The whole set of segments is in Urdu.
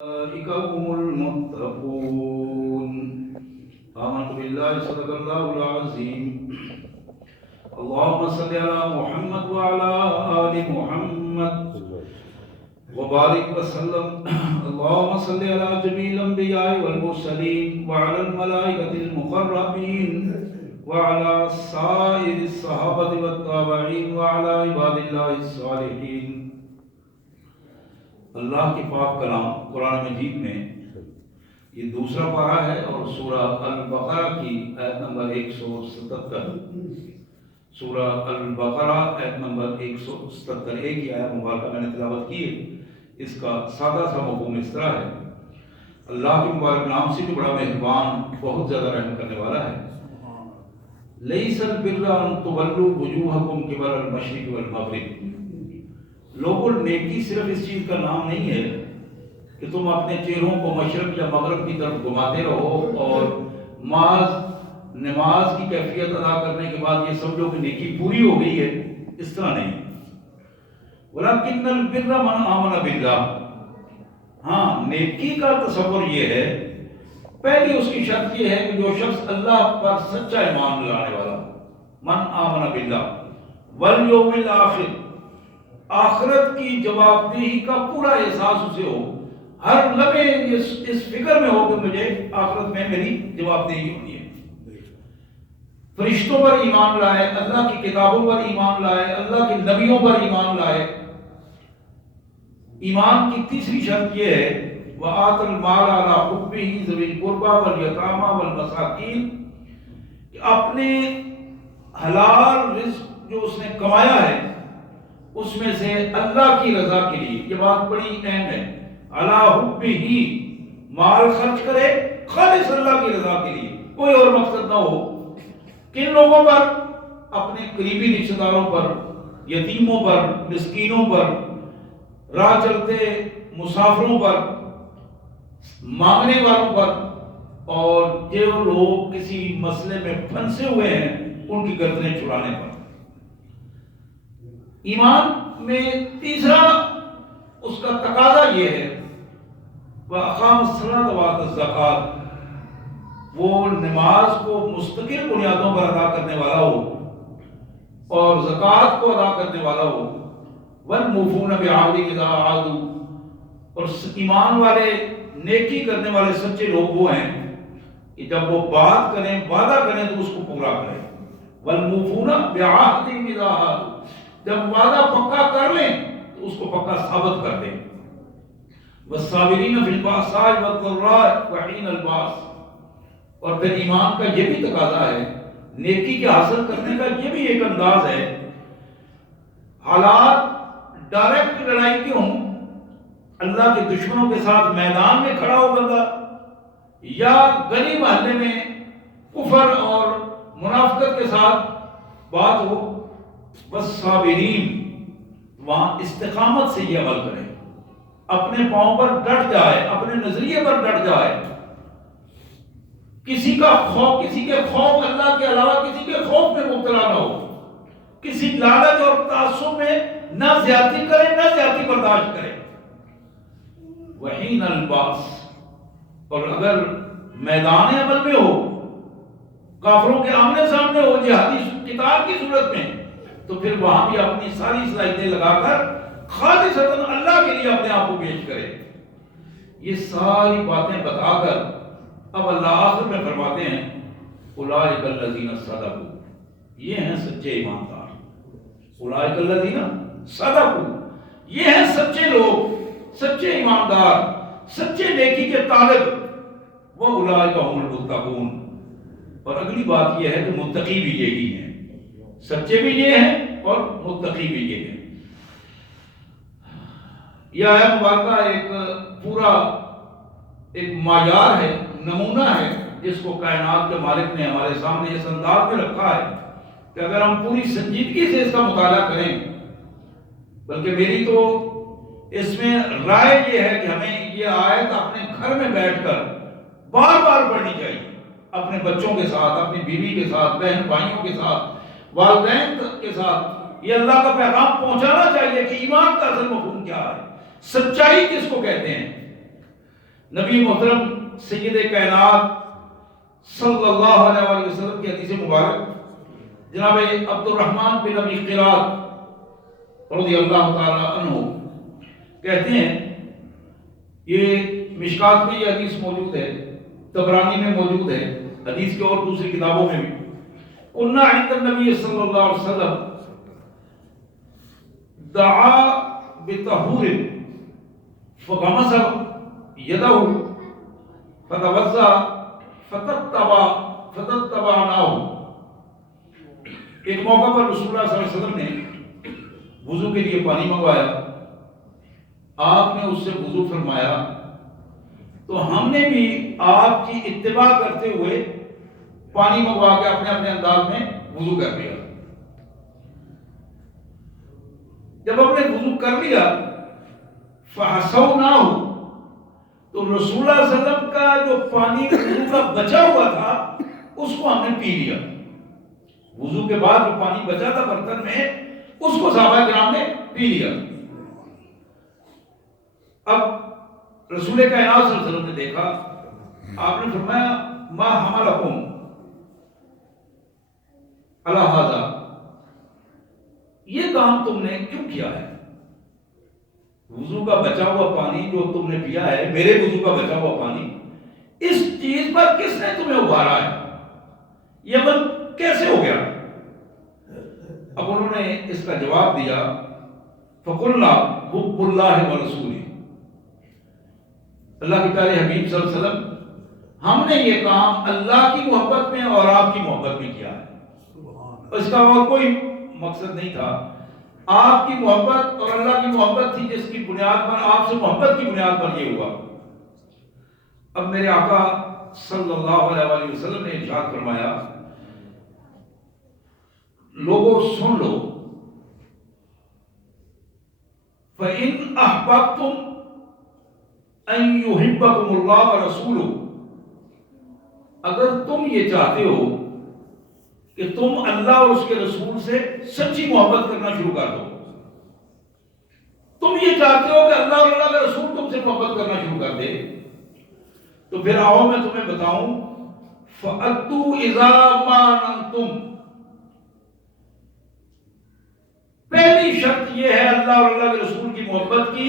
أولئك هم المتقون. آمنت بالله صدق الله العظيم. اللهم صل على محمد وعلى آل محمد وبارك وسلم. اللهم صل على جميع الأنبياء والمرسلين وعلى الملائكة المقربين وعلى سائر الصحابة والتابعين وعلى عباد الله الصالحين. اللہ کے پاک کلام قرآن مجید میں یہ دوسرا پارہ ہے اور سورہ البقرہ کی آیت نمبر 177. سورہ البقرہ آیت نمبر 177 ایک ہی آیت مبارکہ میں نے تلاوت کی ہے. اس کا سادہ سا مفہوم اس طرح ہے: اللہ کے مبارک نام سے جو بڑا مہربان بہت زیادہ رحم کرنے والا ہے. لیس البر ان تولوا وجوہکم قبل المشرق والمغرب. لوگوں، نیکی صرف اس چیز کا نام نہیں ہے کہ تم اپنے چہروں کو مشرق یا مغرب کی طرف گھماتے رہو اور نماز کی کیفیت ادا کرنے کے بعد یہ سمجھو کہ نیکی پوری ہو گئی ہے. اس طرح نہیں. وَلَكِنَّ الْبِرَّ مَنْ آمَنَ بِاللَّهِ. ہاں، نیکی کا تصور یہ ہے، پہلی اس کی شرط یہ ہے کہ جو شخص اللہ پر سچا ایمان لانے والا، من آمن باللہ والیوم الآخر، آخرت کی جواب دہی کا پورا احساس اسے ہو، ہر لمحے اس فکر میں ہو کہ مجھے آخرت میں میری جواب دہی ہونی ہے. فرشتوں پر ایمان لائے، اللہ کی کتابوں پر ایمان لائے، اللہ کے نبیوں پر ایمان لائے. ایمان کی تیسری شرط یہ ہے وَآتَ الْمَالَ عَلَىٰ حُبِّهِ ذَوِي الْقُرْبَىٰ وَالْيَتَامَىٰ وَالْمَسَاكِينِ، کہ اپنے حلال رزق جو اس نے کمایا ہے اس میں سے اللہ کی رضا کے لیے، یہ بات بڑی اہم ہے، عَلَىٰ حُبِّهِ، مال خرچ کرے خالص اللہ کی رضا کے لیے، کوئی اور مقصد نہ ہو. کن لوگوں پر؟ اپنے قریبی رشتہ داروں پر، یتیموں پر، مسکینوں پر، راہ چلتے مسافروں پر، مانگنے والوں پر، اور جو لوگ کسی مسئلے میں پھنسے ہوئے ہیں ان کی گردنیں چھڑانے پر. ایمان میں تیسرا اس کا تقاضا یہ ہے وَأَقَامَ الصَّلَاةَ وَآتَى الزَّكَاةَ، وہ نماز کو مستقل بنیادوں پر ادا کرنے والا ہو اور زکوٰۃ کو ادا کرنے والا ہو. وَالْمُوفُونَ بِعَهْدِهِمْ إِذَا عَاهَدُوا، اور ایمان والے، نیکی کرنے والے سچے لوگ وہ ہیں کہ جب وہ بات کریں، وعدہ کریں تو اس کو پورا کریں. وَالْمُوفُونَ بِعَهْدِهِمْ إِذَا عَاهَدُوا، جب وعدہ پکا کر لیں تو اس کو پکا ثابت کر دیں. وَالصَّابِرِينَ فِي الْبَأْسَاءِ وَالضَّرَّاءِ وَحِينَ الْبَأْسِ، اور پھر ایمان کا یہ بھی تقاضا ہے، نیکی کے حاصل کرنے کا یہ بھی ایک انداز ہے، حالات ڈائریکٹ لڑائی کے ہوں، اللہ کے دشمنوں کے ساتھ میدان میں کھڑا ہو بندہ، یا گلی محلے میں کفر اور منافقت کے ساتھ بات ہو، بس صابرین، وہاں استقامت سے یہ عمل کرے، اپنے پاؤں پر ڈٹ جائے، اپنے نظریے پر ڈٹ جائے، کسی کے خوف اللہ کے علاوہ کسی کے خوف میں مبتلا نہ ہو، کسی لالچ اور تعصب میں نہ زیادتی کرے، نہ زیادتی برداشت کرے. وحین الباس، اور اگر میدان عمل میں ہو، کافروں کے آمنے سامنے ہو، جہادی قتال کی صورت میں، تو پھر وہاں بھی اپنی ساری صلاحیتیں لگا کر خالصتاً اللہ کے لیے اپنے آپ کو پیش کرے. یہ ساری باتیں بتا کر اب اللہ آخر میں فرماتے ہیں اولئک الذین صدقوا، یہ ہیں سچے ایماندار. اولئک الذین صدقوا، یہ ہیں سچے لوگ، سچے ایماندار، سچے نیکی کے طالب. وَأُولَئِكَ هُمُ الْمُتَّقُونَ، اور اگلی بات یہ ہے کہ متقی بھی یہی ہیں، سچے بھی یہ ہیں اور متقی بھی یہ ہیں. یہ آیت مبارکہ ایک پورا ایک معیار ہے، نمونہ ہے، جس کو کائنات کے مالک نے ہمارے سامنے اس انداز میں رکھا ہے کہ اگر ہم پوری سنجیدگی سے اس کا مطالعہ کریں، بلکہ میری تو اس میں رائے یہ ہے کہ ہمیں یہ آیت اپنے گھر میں بیٹھ کر بار بار پڑھنی چاہیے، اپنے بچوں کے ساتھ، اپنی بیوی کے ساتھ، بہن بھائیوں کے ساتھ، والدین کے ساتھ. یہ اللہ کا پیغام پہنچانا چاہیے کہ ایمان کا اصل مفہوم کیا ہے، سچائی کس کو کہتے ہیں. نبی محترم سید کائنات صلی اللہ علیہ وآلہ وسلم کی حدیث مبارک جناب عبد الرحمن بن ابی قرات رضی اللہ تعالی عنہ کہتے ہیں، یہ مشکات میں یہ حدیث موجود ہے، طبرانی میں موجود ہے، حدیث کے اور دوسری کتابوں میں بھی، قلنا عند النبی صلی اللہ علیہ وسلم دعا بطہور فغمس یدہ فتوضا فتتبعناہ۔ ایک موقع پر رسول اللہ صلی اللہ علیہ وسلم نے وضو کے لیے پانی منگوایا، آپ نے اس سے وضو فرمایا تو ہم نے بھی آپ کی اتباع کرتے ہوئے پانی منگوا کے اپنے اپنے انداز میں وضو کر لیا۔ جب ہم نے وضو کر لیا فحسوناہ، تو رسول اللہ صلی اللہ علیہ وسلم کا جو پانی وضو کا بچا ہوا تھا اس کو ہم نے پی لیا۔ وضو کے بعد جو پانی بچا تھا برتن میں اس کو صحابہ کرام نے پی لیا۔ اب رسول کائنات صلی اللہ علیہ وسلم نے دیکھا، آپ نے فرمایا ما حملکم علی ھذا، یہ کام تم نے کیوں کیا ہے؟ وضو کا بچا ہوا پانی جو تم نے پیا ہے، میرے وضو کا بچا ہوا پانی، اس چیز پر کس نے تمہیں ابھارا ہے؟ یہ عمل کیسے ہو گیا؟ اب انہوں نے اس کا جواب دیا فقلنا حب اللہ ورسولہ، اللہ کے پیارے حبیب صلی اللہ علیہ وسلم، ہم نے یہ کام اللہ کی محبت میں اور آپ کی محبت میں کیا ہے، اس کا اور کوئی مقصد نہیں تھا، آپ کی محبت اور اللہ کی محبت تھی جس کی بنیاد پر، آپ سے محبت کی بنیاد پر یہ ہوا۔ اب میرے آقا صلی اللہ علیہ وآلہ وسلم نے ارشاد فرمایا لوگوں سن لو، فَإِنْ أَحْبَبْتُمْ أَن يُحِبَّكُمُ اللَّهُ وَرَسُولُهُ، اگر تم یہ چاہتے ہو کہ تم اللہ اور اس کے رسول سے سچی محبت کرنا شروع کر دو، تم یہ چاہتے ہو کہ اللہ اور اللہ کا رسول تم سے محبت کرنا شروع کر دے، تو پھر آؤ میں تمہیں بتاؤں فَأَدُّوا إِذَا مَا نَمْتُمْ، پہلی شرط یہ ہے اللہ اور اللہ کے رسول کی محبت کی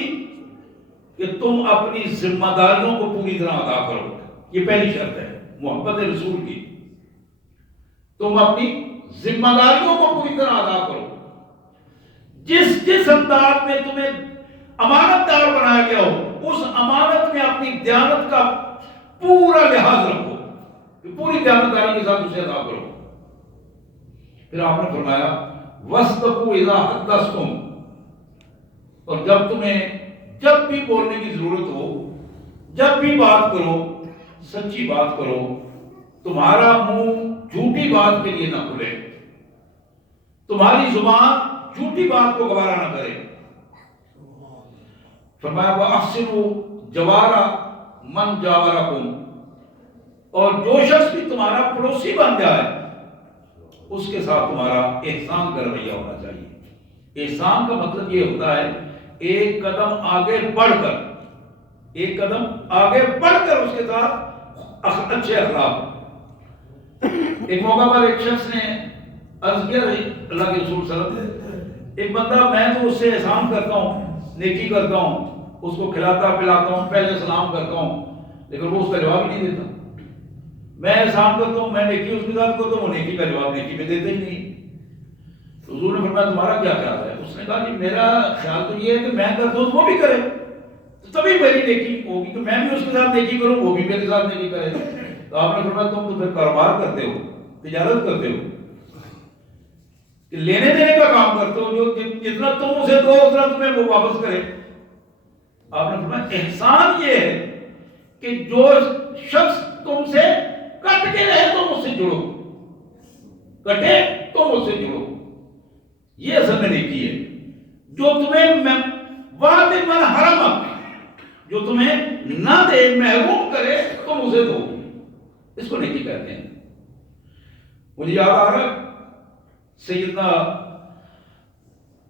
کہ تم اپنی ذمہ داریوں کو پوری طرح ادا کرو، یہ پہلی شرط ہے محبت رسول کی، تم اپنی ذمہ داریوں کو پوری طرح ادا کرو، جس انداز میں تمہیں امانت دار بنایا گیا ہو اس امانت میں اپنی دیانت کا پورا لحاظ رکھو، کہ پوری دیانتداری کے ساتھ اسے ادا کرو۔ پھر آپ نے فرمایا وَاسْتَقُوا إِذَا حَدَّثْتُمْ، اور جب بھی بولنے کی ضرورت ہو، جب بھی بات کرو سچی بات کرو، تمہارا منہ جھوٹی بات کے لیے نہ کھلے، تمہاری زبان جھوٹی بات کو گوارا نہ کرے۔ فرمایا وَأَحْسِنُوا جَوَارَ مَنْ جَاوَرَكُمْ، اور جو شخص بھی تمہارا پڑوسی بن جائے اس کے ساتھ تمہارا احسان کا رویہ ہونا چاہیے۔ احسان کا مطلب یہ ہوتا ہے ایک قدم آگے بڑھ کر اس کے ساتھ اچھے اخلاق۔ ایک موقع پر ایک شخص نے عرض کیا اللہ کے رسول صلی اللہ علیہ وسلم، ایک بندہ میں تو اس سے احسان کرتا ہوں، نیکی کرتا ہوں، اس کو کھلاتا پلاتا ہوں، پہلے سلام کرتا ہوں، لیکن وہ اس کا جواب ہی نہیں دیتا۔ میں احسان کرتا ہوں، میں نیکی اس کے ساتھ کرتا ہوں، وہ نیکی کا جواب نیکی میں دیتے ہی نہیں۔ تو حضور نے فرمایا تمہارا کیا خیال ہے؟ اس نے کہا جی میرا خیال تو یہ ہے کہ میں کرتا ہوں وہ بھی کرے، تبھی میری نیکی ہوگی، تو میں بھی اس کے ساتھ نیکی کروں، وہ بھی میرے ساتھ نیکی کرے۔ تو آپ نے فرمایا تم تو پھر کاروبار کرتے ہو، تجارت کرتے ہو، کہ لینے دینے کا کام کرتے ہو، جو جتنا تم اسے دو اتنا تمہیں وہ واپس کرے۔ آپ نے فرمایا احسان یہ ہے کہ جو شخص تم سے کٹ کے رہے تو مجھ سے جڑو، کٹے تو مجھ سے جڑو، یہ اصل میں نیکی ہے۔ جو تمہیں وعد من حرمک، جو تمہیں نہ دے محروم کرے تم اسے دو، اس کو نیکی کہتے ہیں۔ مجھے یاد آ رہا ہے سیدنا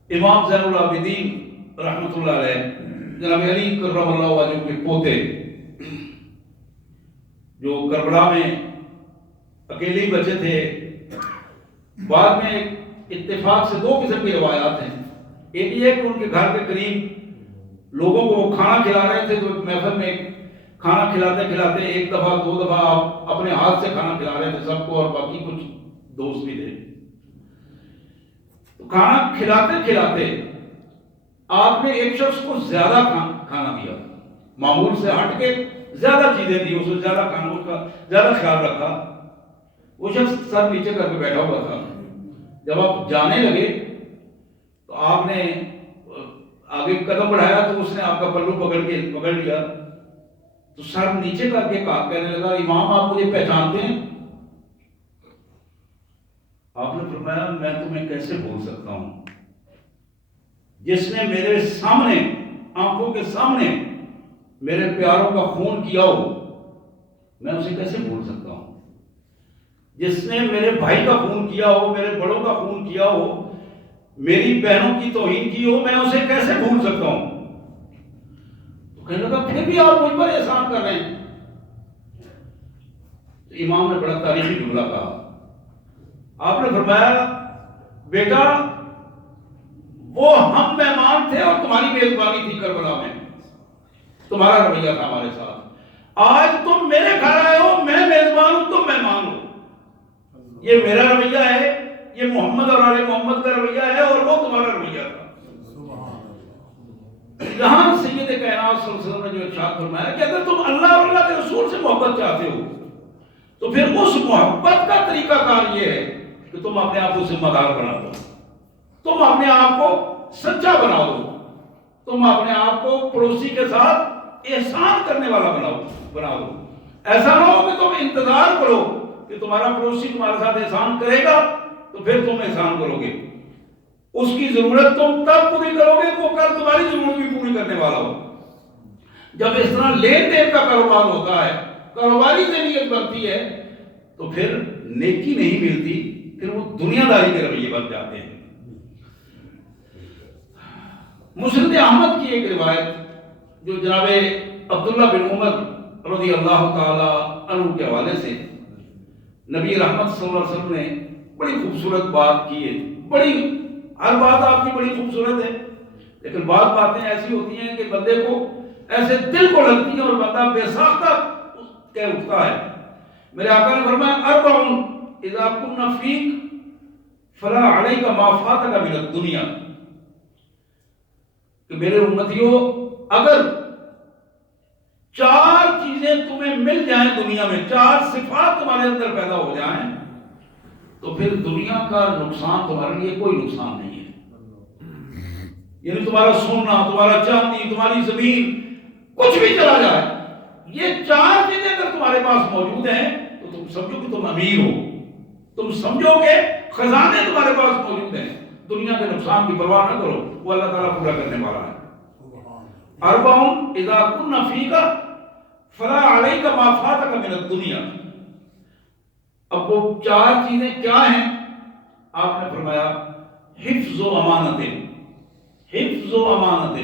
امام زین العابدین رحمۃ اللہ علیہ، جناب علی کرم اللہ وجہہ کے پوتے جو کربلا میں اکیلے ہی بچے تھے. بعد میں اتفاق سے دو قسم کی روایات ہیں. ایک یہ کہ ان کے گھر کے قریب لوگوں کو وہ کھانا کھلا رہے تھے، تو ایک محفل میں کھانا کھلاتے کھلاتے ایک دفعہ دو دفعہ آپ اپنے ہاتھ سے کھانا کھلا رہے تھے سب کو، اور باقی کچھ دوست بھی تھے. تو کھانا کھلاتے کھلاتے آپ نے ایک شخص کو زیادہ کھانا دیا، معمول سے ہٹ کے زیادہ چیزیں دی، اسے زیادہ کھانا، اس کا زیادہ خیال رکھا. وہ شخص سر نیچے کر کے بیٹھا ہوا تھا. جب آپ جانے لگے تو آپ نے آگے قدم بڑھایا تو اس نے آپ کا پلو پکڑ لیا. تو سر نیچے کر کے کہنے لگا، امام آپ مجھے پہچانتے ہیں؟ آپ نے فرمایا، میں تمہیں کیسے بھول سکتا ہوں، جس نے میرے سامنے آنکھوں کے سامنے میرے پیاروں کا خون کیا ہو، میں اسے کیسے بھول سکتا ہوں. جس نے میرے بھائی کا خون کیا ہو، میرے بڑوں کا خون کیا ہو، میری بہنوں کی توہین کی ہو، میں اسے کیسے بھول سکتا ہوں. تو کہنے لگا، پھر بھی آپ مجھ پر احسان کر رہے ہیں. تو امام نے بڑا تاریخی جملہ کہا. آپ نے فرمایا، بیٹا وہ ہم مہمان تھے اور تمہاری میزبانی تھی کربلا میں، تمہارا رویہ تھا ہمارے ساتھ. آج تم میرے گھر آئے ہو، میں میزبان ہوں، تم مہمان ہو. یہ میرا رویہ ہے، یہ محمد اور آل محمد کا رویہ ہے، اور وہ تمہارا رویہ تھا. یہاں سید کائنات صلی اللہ علیہ وسلم نے جو ارشاد فرمایا کہ اگر تم اللہ اور اللہ کے رسول سے محبت چاہتے ہو تو پھر اس محبت کا طریقہ کار یہ ہے کہ تم اپنے آپ کو ذمہ دار بنا دو، تم اپنے آپ کو سچا بنا دو، تم اپنے آپ کو پڑوسی کے ساتھ احسان کرنے والا بنا دو. ایسا نہ ہو کہ تم انتظار کرو کہ تمہارا پڑوسی تمہارے ساتھ احسان کرے گا تو پھر تم احسان کرو گے. اس کی ضرورت تم تب پوری کرو گے وہ کل تمہاری ضرورت بھی پوری کرنے والا ہو. جب اس طرح لین دین کا کاروبار ہوتا ہے، کاروباری ذہنیت بنتی ہے، تو پھر نیکی نہیں ملتی، پھر وہ دنیا داری کے رویے بن جاتے ہیں. مسند احمد کی ایک روایت جو جناب عبداللہ بن عمر رضی اللہ تعالی عنہ کے حوالے سے نبی رحمت صلی اللہ علیہ وسلم نے بڑی خوبصورت بات کی ہے. بڑی ہر بات آپ کی بڑی خوبصورت ہے، لیکن بعض باتیں ایسی ہوتی ہیں کہ بندے کو ایسے دل کو لگتی ہیں اور بندہ بے ساختہ کہہ اٹھتا ہے. میرے آقا نے فرمایا، اربع اذا کن فیک فلا علیک ما فاتک من الدنیا، کہ میرے امتیوں اگر چار چیزیں تمہیں مل جائیں دنیا میں، چار صفات تمہارے اندر پیدا ہو جائیں، تو پھر دنیا کا نقصان تمہارے لیے کوئی نقصان نہیں ہے. یعنی تمہارا سونا، تمہارا چاندی، تمہاری زمین، کچھ بھی چلا جائے، یہ چار چیزیں اگر تمہارے پاس موجود ہیں تو تم سمجھو کہ تم امیر ہو، تم سمجھو کہ خزانے تمہارے پاس موجود ہیں. دنیا کے نقصان کی پرواہ نہ کرو، وہ اللہ تعالیٰ پورا کرنے والا ہے. اربع اذا کن فیک فلا علیک ما فاتک من الدنیا. اب وہ چار چیزیں کیا ہیں؟ آپ نے فرمایا، حفظ و امانت. حفظ و امانت،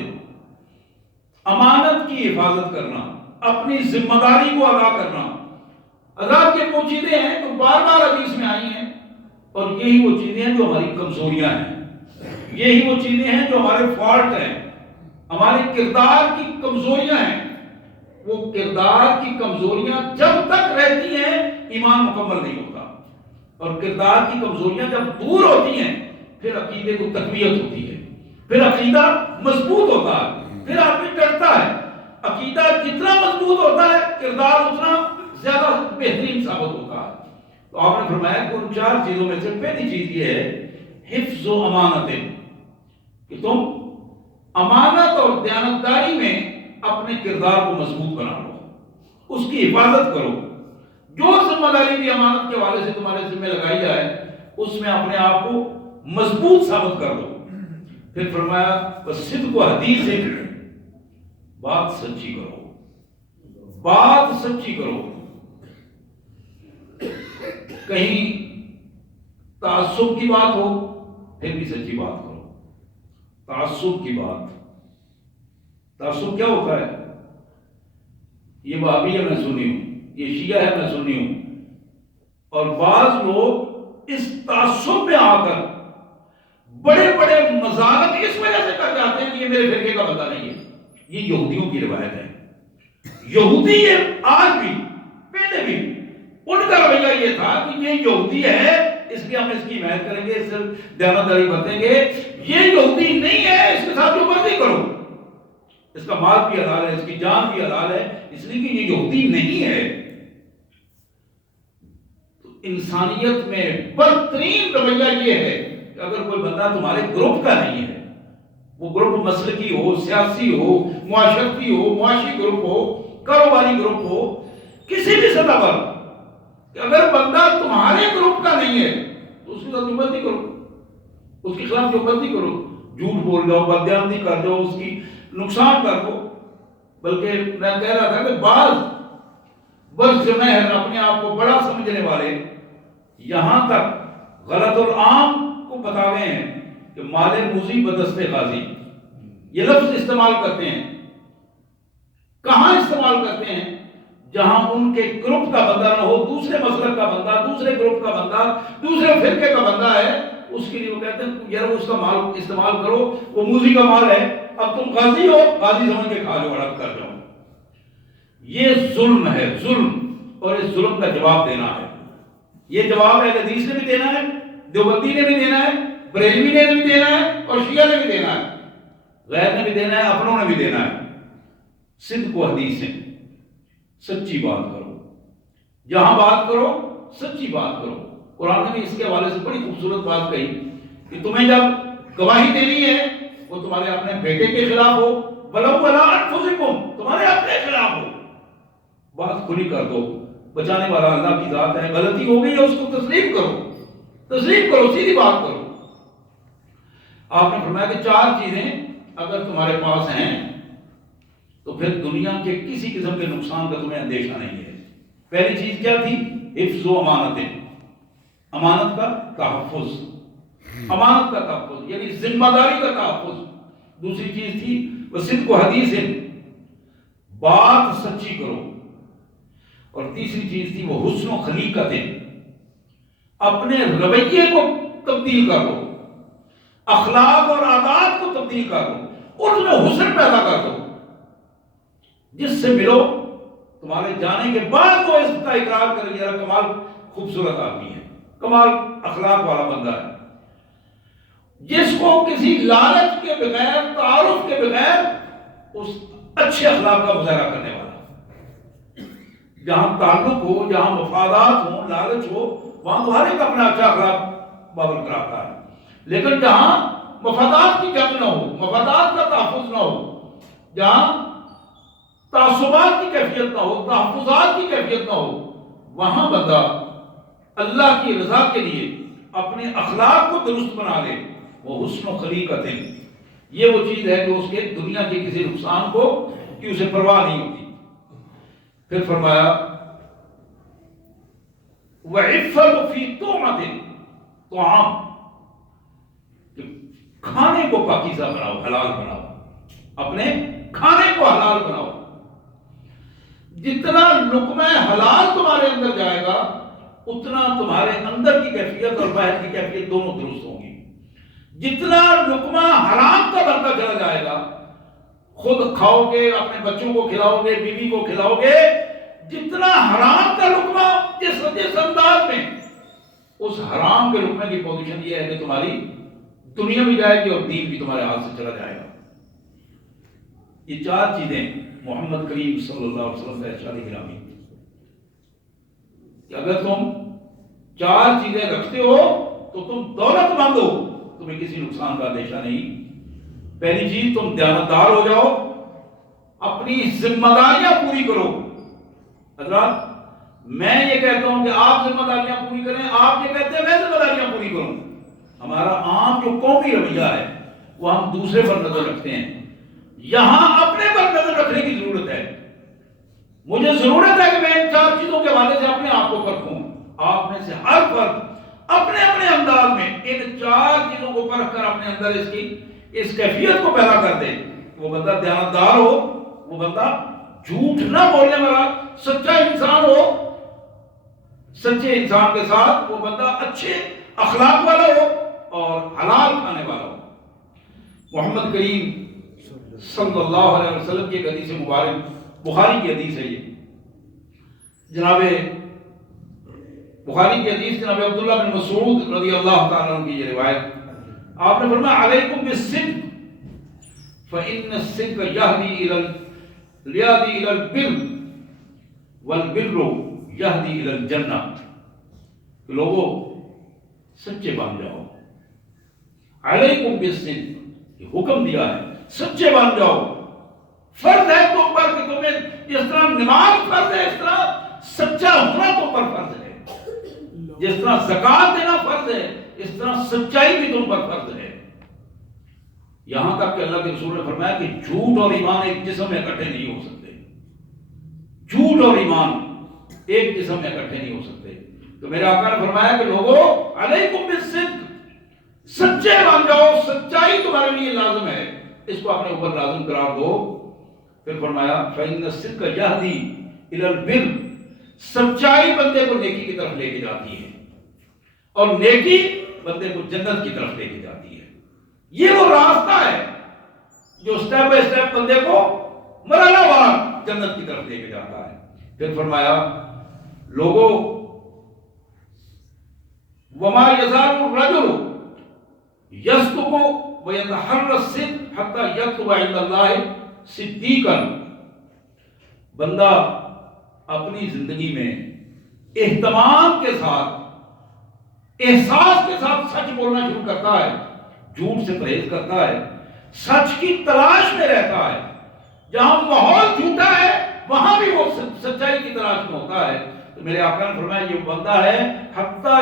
امانت کی حفاظت کرنا، اپنی ذمہ داری کو ادا کرنا. عذاب کے وہ چیزیں ہیں جو بار بار حدیث میں آئی ہیں، اور یہی وہ چیزیں ہیں جو ہماری کمزوریاں ہیں، یہی وہ چیزیں ہیں جو ہمارے فالٹ ہیں، ہمارے کردار کی کمزوریاں ہیں. وہ کردار کی کمزوریاں جب تک رہتی ہیں ایمان مکمل نہیں ہوتا، اور کردار کی کمزوریاں جب دور ہوتی ہیں پھر عقیدے کو تقویت ہوتی ہے، پھر عقیدہ مضبوط ہوتا ہے، پھر آدمی ڈرتا ہے. عقیدہ جتنا مضبوط ہوتا ہے کردار اتنا زیادہ بہترین ثابت ہوتا ہے. تو آپ نے فرمایا کہ ان چار چیزوں میں سے پہلی چیز یہ ہے حفظ و امانت، کہ تم امانت اور دیانتداری میں اپنے کردار کو مضبوط بنا لو، اس کی حفاظت کرو. جو ذمہ داری بھی امانت کے حوالے سے تمہارے ذمہ لگائی جائے اس میں اپنے آپ کو مضبوط ثابت کر دو. پھر فرمایا، صدق و حدیث، بات سچی کرو، بات سچی کرو. کہیں تعصب کی بات ہو پھر بھی سچی بات کرو. تعصب کی بات، تعصب کیا ہوتا ہے؟ یہ وہابیہ میں سنی ہوں یہ شیعہ ہے میں سنی ہوں. اور بعض لوگ اس تعصب میں آ کر بڑے بڑے مذاق اس وجہ سے کر جاتے ہیں کہ یہ میرے فرقے کا بندہ نہیں ہے. یہ یہودیوں کی روایت ہے. یہودی یہ آج بھی پہلے بھی ان کا رویہ یہ تھا کہ یہ یہودی ہے اس لیے ہم اس کی حمایت کریں گے, اس سے دیانتداری برتیں گے. یہ یہودی نہیں ہے, اس کے ساتھ جو مرضی کرو, اس کا مال بھی حلال ہے, اس کی جان بھی حلال ہے, اس لیے کہ یہ یہودی نہیں ہے. تو انسانیت میں بدترین رویہ یہ ہے کہ اگر کوئی بندہ تمہارے گروپ کا نہیں ہے, وہ گروپ مسلکی ہو, سیاسی ہو, معاشرتی ہو, معاشی گروپ ہو, کاروباری گروپ ہو, کسی بھی سطح پر, کہ اگر بندہ تمہارے گروپ کا نہیں ہے تو اس کے ساتھ جمہوری کرو, اس کے خلاف جمہوری کرو, جھوٹ بول جاؤ, بددیانتی کر جاؤ, اس کی نقصان کر دو. بلکہ میں کہہ رہا تھا کہ بعض برسمہر اپنے آپ کو بڑا سمجھنے والے یہاں تک غلط العام کو بتا گئے ہیں کہ مال موزی بدست غازی, یہ لفظ استعمال کرتے ہیں. کہاں استعمال کرتے ہیں؟ جہاں ان کے گروپ کا بندہ نہ ہو, دوسرے مسلک کا بندہ, دوسرے گروپ کا بندہ, دوسرے فرقے کا بندہ ہے, اس کے لیے وہ کہتے ہیں یار اس کا مال استعمال کرو, وہ موزی کا مال ہے, اب تم غازی ہو, غازی سمجھ کے کھا جاؤ, ہڑپ کر جاؤ. یہ ظلم ہے, ظلم. اور اس ظلم کا جواب دینا ہے. یہ جواب اہل حدیث نے بھی دینا ہے, دیوبندی نے بھی دینا ہے, بریلوی نے بھی دینا ہے, اور شیعہ نے بھی دینا ہے, غیر نے بھی دینا ہے, اپنوں نے بھی دینا ہے. صدق و حدیث ہے, سچی بات کرو, جہاں بات کرو سچی بات کرو. قرآن نے بھی اس کے حوالے سے بڑی خوبصورت بات کہی کہ تمہیں جب گواہی دینی ہے وہ تمہارے اپنے بیٹے کے خلاف ہو, وَلَوْ عَلَىٰ أَنفُسِكُمْ, تمہارے اپنے خلاف ہو, بات کھلی کر دو. بچانے والا اللہ کی ذات ہے. غلطی ہو گئی ہے اس کو تسلیم کرو, تسلیم کرو, سیدھی بات کرو. آپ نے فرمایا کہ 4 چیزیں اگر تمہارے پاس ہیں تو پھر دنیا کے کسی قسم کے نقصان کا تمہیں اندیشہ نہیں ہے. پہلی چیز کیا تھی؟ حفظ و امانتیں, امانت کا تحفظ, امانت کا تحفظ یعنی ذمہ داری کا تحفظ. دوسری چیز تھی وہ صدق و حدیث ہے, بات سچی کرو. اور تیسری چیز تھی وہ حسن و خلیقت ہے, اپنے رویے کو تبدیل کر دو, اخلاق اور عادات کو تبدیل کر دو, اس میں حسن پیدا کر دو. جس سے ملو تمہارے جانے کے بعد وہ اس کا اقرار کرے یار کمال خوبصورت آدمی ہے, کمال اخلاق والا بندہ ہے. جس کو کسی لالچ کے بغیر, تعارف کے بغیر اس اچھے اخلاق کا مظاہرہ کرنے والا. جہاں تعلق ہو, جہاں مفادات ہوں, لالچ ہو, وہاں تو ہر ایک اپنا اچھا اخلاق بابل کراتا ہے. لیکن جہاں مفادات کی جنگ نہ ہو, مفادات کا تحفظ نہ ہو, جہاں تعصبات کی کیفیت نہ ہو, تحفظات کی کیفیت نہ ہو, وہاں بندہ اللہ کی رضا کے لیے اپنے اخلاق کو درست بنا لے. وہ حسن و خلیقت ہے, یہ وہ چیز ہے جو اس کے دنیا کے کسی نقصان کو کی اسے پرواہ نہیں ہوتی. پھر فرمایا وَعِفَّةُ فِي طُعْمَةٍ, طعام, کھانے کو پاکیزہ بناؤ, حلال بناؤ, اپنے کھانے کو حلال بناؤ. جتنا لقمہ حلال تمہارے اندر جائے گا اتنا تمہارے اندر کی کیفیت اور باہر کی کیفیت دونوں درست ہوں گی. جتنا لقمہ حرام کا بنتا چلا جائے گا, خود کھاؤ گے, اپنے بچوں کو کھلاؤ گے, بیوی کو کھلاؤ گے, جتنا حرام کا لقمہ جس انداز میں, اس حرام کے لقمے کی پوزیشن یہ ہے کہ تمہاری دنیا بھی جائے گی اور دین بھی تمہارے ہاتھ سے چلا جائے گا. یہ 4 چیزیں محمد کریم صلی اللہ علیہ وسلم کا ارشاد گرامی کہ اگر تم 4 چیزیں رکھتے ہو تو تم دولت مند ہو, تمہیں کسی نقصان کا اندیشہ نہیں. پہلی چیز, تم دیانتدار ہو جاؤ, اپنی ذمہ داریاں پوری کرو. حضرات میں یہ کہتا ہوں کہ آپ ذمہ داریاں پوری کریں, آپ یہ کہتے ہیں میں ذمہ داریاں پوری کروں. ہمارا عام جو قومی رویہ ہے وہ ہم دوسرے پر نظر رکھتے ہیں. یہاں اپنے پر نظر رکھنے کی ضرورت ہے. مجھے ضرورت ہے کہ میں ان 4 چیزوں کے حوالے سے اپنے آپ کو پرکھوں. آپ میں سے ہر فرد اپنے اپنے انداز میں ان 4 چیزوں کو پرکھ کر اپنے اندر اس کیفیت کو پیدا کر دے. وہ بندہ دیانتدار ہو, وہ بندہ جھوٹ نہ بولنے والا سچا انسان ہو, سچے انسان کے ساتھ وہ بندہ اچھے اخلاق والا ہو اور حلال کھانے والا ہو۔ محمد کریم صلی اللہ علیہ وسلم کی ایک حدیث مبارک، بخاری کی حدیث ہے یہ، جناب بخاری کی حدیث جناب عبداللہ بن مسعود رضی اللہ تعالیٰ عنہ کی یہ روایت، آپ نے فرمایا علیکم بالصدق فإن الصدق يهدي إلى البر والبر يهدي إلى الجنة، کہ لوگوں سچے بن جاؤ، علیکم بالصدق یہ حکم دیا ہے، سچے بن جاؤ، فرض ہے تم پر کہ تمہیں جس طرح نماز فرض ہے اس طرح سچا ہونا تم پر فرض ہے، جس طرح زکوٰۃ دینا فرض ہے اس طرح سچائی بھی تم پر فرض ہے۔ یہاں تک کہ اللہ کے رسول نے فرمایا کہ جھوٹ اور ایمان ایک جسم میں اکٹھے نہیں ہو سکتے، جھوٹ اور ایمان ایک جسم میں اکٹھے نہیں ہو سکتے۔ تو میرے آقا نے فرمایا کہ لوگوں علیکم بالصدق، سچے بن جاؤ، سچائی تمہارے لیے لازم ہے، اس کو اپنے اوپر لازم قرار دو۔ پھر فرمایا فإن الصدق يهدي إلى البر، سچائی بندے کو نیکی کی طرف لے کے جاتی ہے اور نیکی بندے کو جنت کی طرف لے کے جاتی ہے۔ یہ وہ راستہ ہے جو سٹیپ بائی سٹیپ بندے کو مرحلہ وار جنت کی طرف لے کے جاتا ہے۔ پھر فرمایا لوگوں وما يزال الرجل يصدق ويتحرى الصدق حتى يكتب عند الله صدیقا، بندہ اپنی زندگی میں اہتمام کے ساتھ احساس کے ساتھ سچ بولنا شروع کرتا ہے، جھوٹ سے پرہیز کرتا ہے، سچ کی تلاش میں رہتا ہے، جہاں ماحول جھوٹا ہے وہاں بھی وہ سچائی کی تلاش میں ہوتا ہے۔ تو میرے آقا نے فرمایا یہ بندہ ہے حتی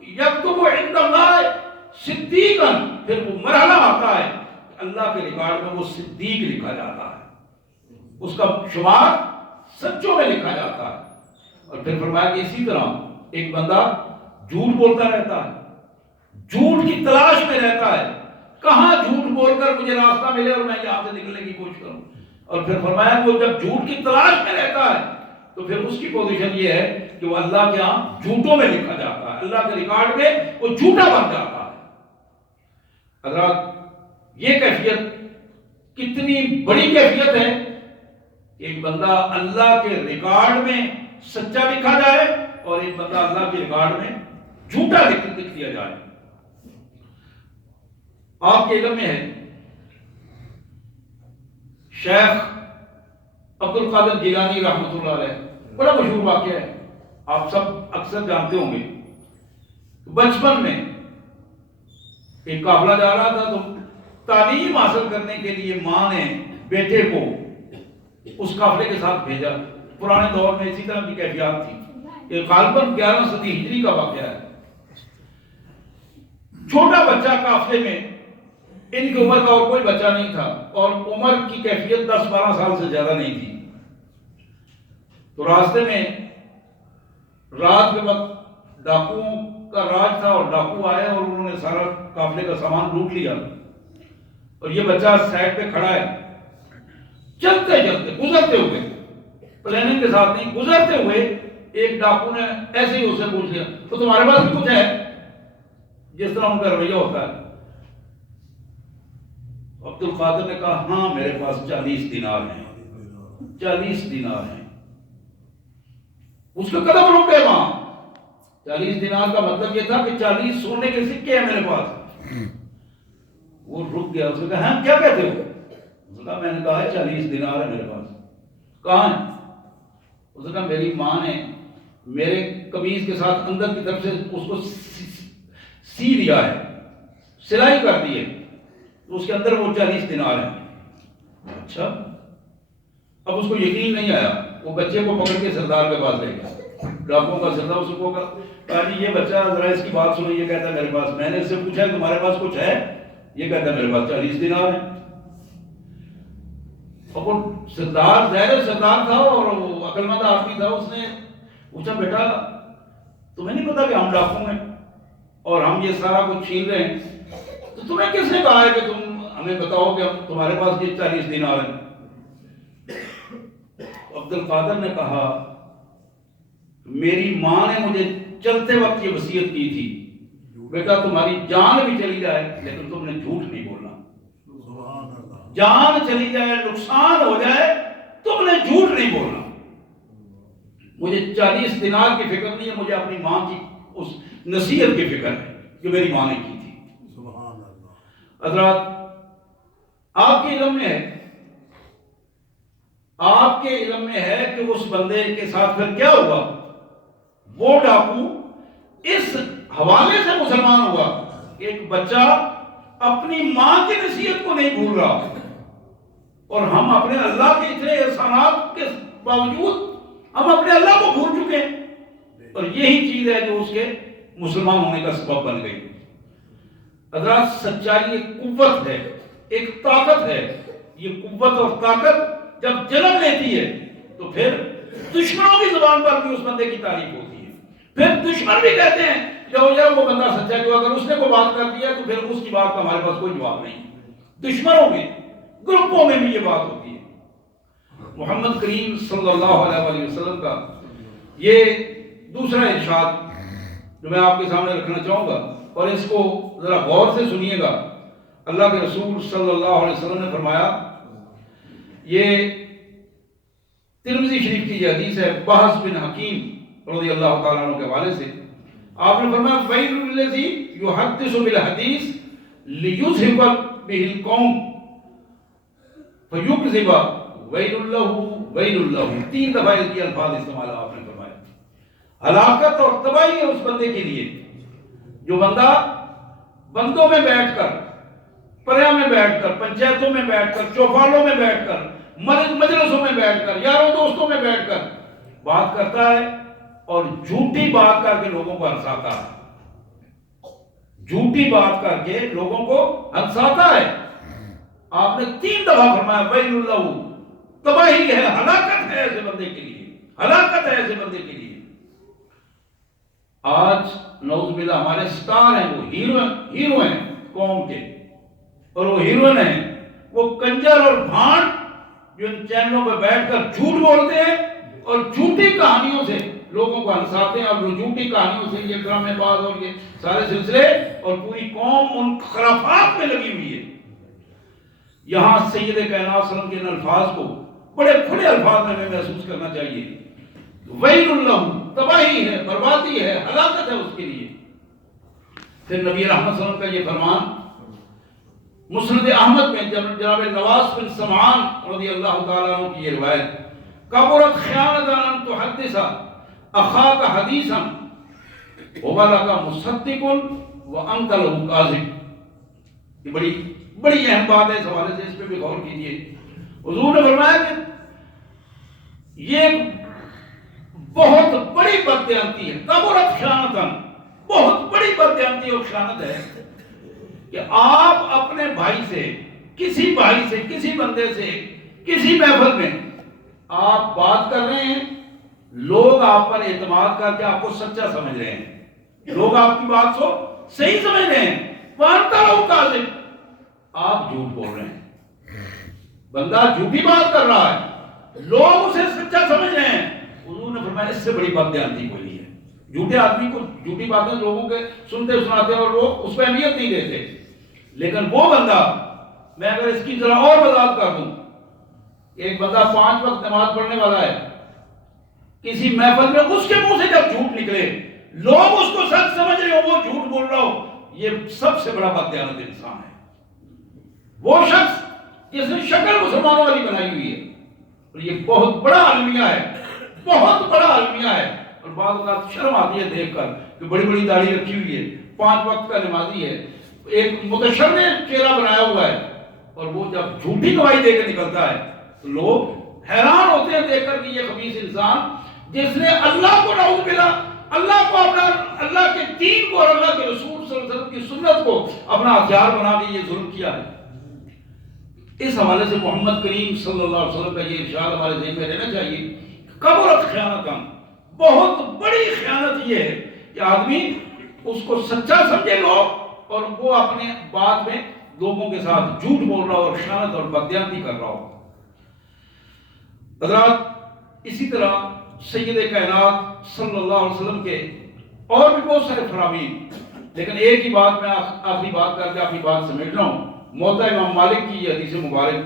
یکتب عند اللہ صدیقا، پھر وہ مرحلہ آتا ہے اللہ کے ریکارڈ میں وہ صدیق لکھا جاتا ہے، اس کا شمار سچوں میں لکھا جاتا ہے۔ اور پھر فرمایا کہ اسی طرح ایک بندہ جھوٹ بولتا رہتا ہے، جھوٹ کی تلاش میں رہتا ہے، کہاں جھوٹ بول کر مجھے راستہ ملے اور میں یہاں سے نکلنے کی کوشش کروں۔ اور پھر فرمایا کہ وہ جب جھوٹ کی تلاش میں رہتا ہے تو پھر اس کی پوزیشن یہ ہے کہ وہ اللہ کے ہاں جھوٹوں میں لکھا جاتا ہے، اللہ کے ریکارڈ میں وہ جھوٹا بن جاتا ہے۔ حضرات یہ کیفیت کتنی بڑی کیفیت ہے کہ ایک بندہ اللہ کے ریکارڈ میں سچا لکھا جائے اور ایک بندہ اللہ کے ریکارڈ میں جھوٹا لکھ دیا جائے۔ آپ کے علم میں ہے شیخ عبد القادر جیلانی رحمۃ اللہ علیہ، بڑا مشہور واقعہ ہے، آپ سب اکثر جانتے ہوں گے۔ بچپن میں ایک قافلہ جا رہا تھا تو تعلیم حاصل کرنے کے لیے ماں نے بیٹے کو اس قافلے کے ساتھ بھیجا۔ پرانے دور میں اسی طرح کی کیفیات تھی، یہ غالباً 11 صدی ہجری کا واقعہ ہے۔ چھوٹا بچہ قافلے میں، ان کی عمر کا اور کوئی بچہ نہیں تھا اور عمر کی کیفیت 10-12 سال سے زیادہ نہیں تھی۔ تو راستے میں رات کے وقت ڈاکوؤں کا راج تھا اور ڈاکو آئے اور انہوں نے سارا قافلے کا سامان لوٹ لیا اور یہ بچہ سائڈ پہ کھڑا ہے۔ چلتے چلتے گزرتے ہوئے، پلاننگ کے ساتھ نہیں، گزرتے ہوئے ایک ڈاکو نے ایسے ہی اسے پوچھ لیا تو تمہارے پاس بھی کچھ ہے، جس طرح ان کا رویہ ہوتا ہے۔ عبد القادر نے کہا ہاں میرے پاس 40 دینار ہیں، 40 دینار ہیں۔ اس کا قدم رک گئے وہاں۔ 40 دینار کا مطلب یہ تھا کہ 40 سونے کے سکے ہیں میرے پاس۔ وہ رک گیا، اس نے کہا ہاں کیا کہتے ہو؟ اس نے کہا میں نے کہا 40 دینار ہے میرے پاس۔ کہاں ہے؟ اس نے کہا میری ماں نے میرے قمیض کے ساتھ اندر کی طرف سے اس کو سی دیا ہے، سلائی کر دی ہے، تو اس کے اندر وہ 40 دینار ہیں۔ اچھا، اب اس کو یقین نہیں آیا، وہ بچے کو پکڑ کے سردار کے پاس لے گیا، ڈاکوؤں کا سردار۔ اس کو کہا جی یہ بچہ ذرا اس کی بات سنو، یہ کہتا ہے میرے پاس، میں نے اس سے پوچھا ہے تمہارے پاس کچھ ہے؟ یہ کہتا ہے میرے پاس 40 دینار ہیں۔ اور وہ سردار ظاہر سردار تھا اور عقل مند آدمی تھا، اس نے پوچھا بیٹا تمہیں نہیں پتا کہ ہم ڈاکو ہیں اور ہم یہ سارا کچھ چھین رہے ہیں، تو تمہیں کس نے کہا ہے کہ تم ہمیں بتاؤ کہ تمہارے پاس یہ 40 دینار ہیں؟ عبد القادر نے کہا میری ماں نے مجھے چلتے وقت یہ وصیت کی تھی، بیٹا تمہاری جان بھی چلی جائے لیکن تم نے جھوٹ نہیں بولنا، جان چلی جائے نقصان ہو جائے تم نے جھوٹ نہیں بولنا۔ مجھے 40 دینار کی فکر نہیں ہے، مجھے اپنی ماں کی اس نصیحت کی فکر ہے جو میری ماں نے کی تھی۔ حضرات آپ کے علم میں ہے، آپ کے علم میں ہے کہ اس بندے کے ساتھ پھر کیا ہوا؟ وہ ڈاکو اس حوالے سے مسلمان ہوا کہ ایک بچہ اپنی ماں کی نصیحت کو نہیں بھول رہا، اور ہم اپنے اللہ کے اتنے احسانات کے باوجود ہم اپنے اللہ کو بھول چکے ہیں، اور یہی چیز ہے جو اس کے مسلمان ہونے کا سبب بن گئی۔ حضرات سچائی ایک قوت ہے، ایک طاقت ہے، یہ قوت اور طاقت جب جنم لیتی ہے تو پھر دشمنوں کی زبان پر بھی اس بندے کی تعریف ہوتی ہے، پھر دشمن بھی کہتے ہیں وہ بندہ سچا ہے، جو اگر اس نے کوئی بات کر دیا تو پھر اس کی بات کا ہمارے پاس کوئی جواب نہیں۔ دشمنوں میں گروپوں میں بھی یہ بات ہوتی ہے۔ محمد کریم صلی اللہ علیہ وسلم کا یہ دوسرا ارشاد جو میں آپ کے سامنے رکھنا چاہوں گا، اور اس کو ذرا غور سے سنیے گا۔ اللہ کے رسول صلی اللہ علیہ وسلم نے فرمایا، یہ ترمذی شریف کی یہ حدیث ہے بحث بن حکیم رضی اللہ تعالیٰ عنہ کے حوالے سے، آپ نے فرمایا وَيْلٌ لِلَّذِي يُحَدِّثُ بِالْحَدِيثِ لِيُذْهِبَ بِهِ الْقَوْمَ فَيُكْذِبَ وَيْلٌ لَهُ وَيْلٌ لَهُ، 3 دفعہ یہ الفاظ استعمال آپ نے فرمایا۔ ہلاکت اور تباہی ہے اس بندے کے لیے جو بندہ بندوں میں بیٹھ کر، پریاں میں بیٹھ کر، پنچایتوں میں بیٹھ کر، چوپالوں میں بیٹھ کر، مجلسوں میں بیٹھ کر، یاروں دوستوں میں بیٹھ کر بات کرتا ہے اور جھوٹی بات کر کے لوگوں کو ہنساتا ہے، جھوٹی بات کر کے لوگوں کو ہنساتا ہے۔ آپ نے 3 دفعہ فرمایا وَيْلٌ لَهُ، تباہی ہے، ہلاکت ہے ایسے بندے کے لیے، ہلاکت ہے ایسے بندے کے لیے۔ آج نعوذ باللہ ہمارے سٹار ہیں، وہ ہیرو ہیں قوم کے، اور وہ ہیروئن ہیں، وہ کنجر اور بھانڈ جو ان چینلوں پہ بیٹھ کر جھوٹ بولتے ہیں اور جھوٹی کہانیوں سے لوگوں کو ہنساتے ہیں، اور جھوٹی کہانیوں سے یہ ڈرامے باز اور یہ سارے سلسلے، اور پوری قوم ان خرافات میں لگی ہوئی ہے۔ یہاں سید کائنات صلی اللہ علیہ وسلم کے ان الفاظ کو بڑے کھلے الفاظ میں ہمیں محسوس کرنا چاہیے، وَيْلٌ لَهُ، تباہی ہے، بربادی ہے، ہلاکت ہے اس کے لیے۔ پھر نبی رحمت صلی اللہ علیہ وسلم کا یہ فرمان مسند احمد میں جناب نواس بن سمعان رضی اللہ تعالیٰ عنہ کی یہ روایت، کبرت خیانۃ ان تحدث اخاک حدیثا هو لك مصدق وانت له کاذب۔ یہ بڑی اہم بات ہے، اس حوالے سے اس پہ بھی غور کیجیے۔ حضور نے فرمایا کہ یہ بہت بڑی بددیانتی ہے، کبرت خیانتاً، بہت بڑی بددیانتی اور خیانت ہے کہ آپ اپنے بھائی سے، کسی بھائی سے، کسی بندے سے، کسی محفل میں آپ بات کر رہے ہیں، لوگ آپ پر اعتماد کر کے آپ کو سچا سمجھ رہے ہیں، لوگ آپ کی بات کو صحیح سمجھ رہے ہیں، وانتا لہو کاذب، آپ جھوٹ بول رہے ہیں، بندہ جھوٹی بات کر رہا ہے، لوگ اسے سچا سمجھ رہے ہیں۔ حضور نے فرمایا اس سے بڑی بددیانتی کوئی نہیں ہے۔ جھوٹے آدمی کو جھوٹی باتیں لوگوں کے سنتے سناتے اور لوگ اس پہ اہمیت نہیں دیتے، لیکن وہ بندہ، میں اگر اس کی ذرا اور وضاحت کر دوں، ایک بندہ 5 وقت نماز پڑھنے والا ہے، کسی محفل میں اس کے منہ سے جب جھوٹ نکلے، لوگ اس کو سچ سمجھ رہے ہو، وہ جھوٹ بول رہا ہو، یہ سب سے بڑا بددیانت انسان ہے۔ وہ شخص جس نے شکل مسلمانوں والی بنائی ہوئی ہے، اور یہ بہت بڑا المیہ ہے، بہت بڑا المیہ ہے، اور بعض اوقات شرم آتی ہے دیکھ کر کہ بڑی بڑی داڑھی رکھی ہوئی ہے، 5 وقت کا نمازی ہے، ایک متشدد چہرہ بنایا ہوا ہے، اور وہ جب جھوٹی گواہی دے کے نکلتا ہے تو لوگ حیران ہوتے ہیں دیکھ کر کہ یہ خبیث انسان جس نے اللہ کو نعوذ باللہ، اللہ کو اپنا، اللہ کے دین کو اور اللہ کے رسول صلی اللہ علیہ وسلم کی سنت کو اپنا ہتھیار بنا کے یہ ظلم کیا ہے۔ اس حوالے سے محمد کریم صلی اللہ علیہ وسلم کا یہ ارشاد ہمارے ذہن میں رہنا چاہیے، کبرت خیانتاً، بہت بڑی خیانت یہ ہے کہ آدمی اس کو سچا سمجھے لوگ، اور وہ اپنے بات میں لوگوں کے ساتھ جھوٹ بول رہا ہو اور خیانت اور بددیانتی کر رہا ہو۔ حضرات اسی طرح سید کائنات صلی اللہ علیہ وسلم کے اور بھی بہت سارے فرامین، لیکن ایک ہی بات میں آخری بات کر کے اپنی بات سمیٹ رہا ہوں۔ موطا امام مالک کی یہ حدیث مبارک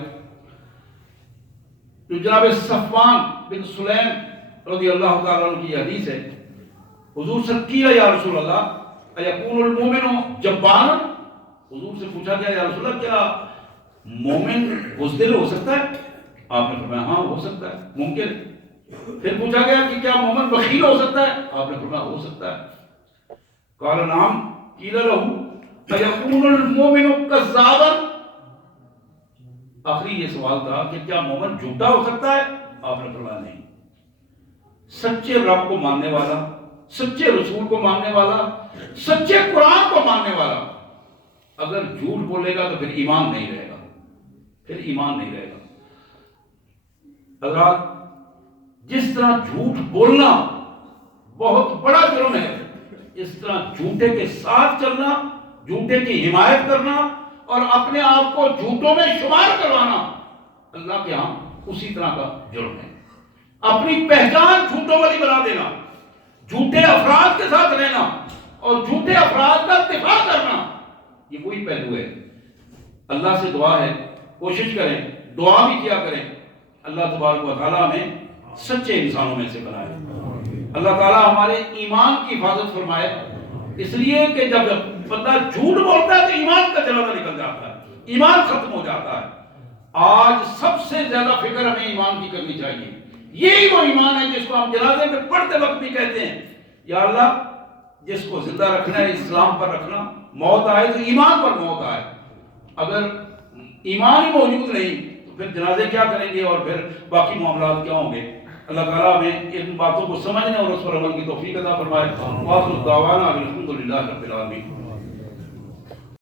جو جناب صفوان بن سلیم رضی اللہ تعالیٰ عنہ کی یہ حدیث ہے، حضور سے کیا یا رسول اللہ ایکون المومن جبانا، حضور سے پوچھا گیا یا رسول اللہ کیا مومن بزدل ہو سکتا ہے؟ آپ نے فرمایا ہاں ہو سکتا ہے، ممکن ہے۔ پھر پوچھا گیا کہ کیا مومن بخیل ہو سکتا ہے؟ آپ نے فرمایا ہو سکتا ہے۔ قال نعم قیل له ایکون المومن کذابا، آخری یہ سوال تھا کہ کیا مومن جھوٹا ہو سکتا ہے؟ آپ نے فرمایا نہیں، سچے رب کو ماننے والا، سچے رسول کو ماننے والا، سچے قرآن کو ماننے والا اگر جھوٹ بولے گا تو پھر ایمان نہیں رہے گا، پھر ایمان نہیں رہے گا۔ حضرات، جس طرح جھوٹ بولنا بہت بڑا جرم ہے، اس طرح جھوٹے کے ساتھ چلنا، جھوٹے کی حمایت کرنا اور اپنے آپ کو جھوٹوں میں شمار کروانا اللہ کے ہاں اسی طرح کا جرم ہے۔ اپنی پہچان جھوٹوں والی بنا دینا، جھوٹے افراد کے ساتھ رہنا اور جھوٹے افراد کا دفاع کرنا، یہ وہی پہلو ہے۔ اللہ سے دعا ہے، کوشش کریں، دعا بھی کیا کریں، اللہ تبارک و تعالیٰ ہمیں سچے انسانوں میں سے بنائے۔ اللہ تعالیٰ ہمارے ایمان کی حفاظت فرمائے، اس لیے کہ جب بندہ جھوٹ بولتا ہے تو ایمان کا جنازہ نکل جاتا ہے، ایمان ختم ہو جاتا ہے۔ آج سب سے زیادہ فکر ہمیں ایمان کی کرنی چاہیے، یہی وہ ایمان ہے جس کو ہم جنازے میں پڑھتے وقت بھی کہتے ہیں یا اللہ جس کو زندہ رکھنا ہے اسلام پر رکھنا، موت آئے تو ایمان پر موت آئے۔ اگر ایمان ہی موجود نہیں تو پھر جنازے کیا کریں گے اور پھر باقی معاملات کیا ہوں گے۔ اللہ تعالیٰ ہمیں ان باتوں کو سمجھنے اور اس پر عمل کی توفیق عطا فرمائے۔ وآخر دعوانا الحمد للہ رب العالمین۔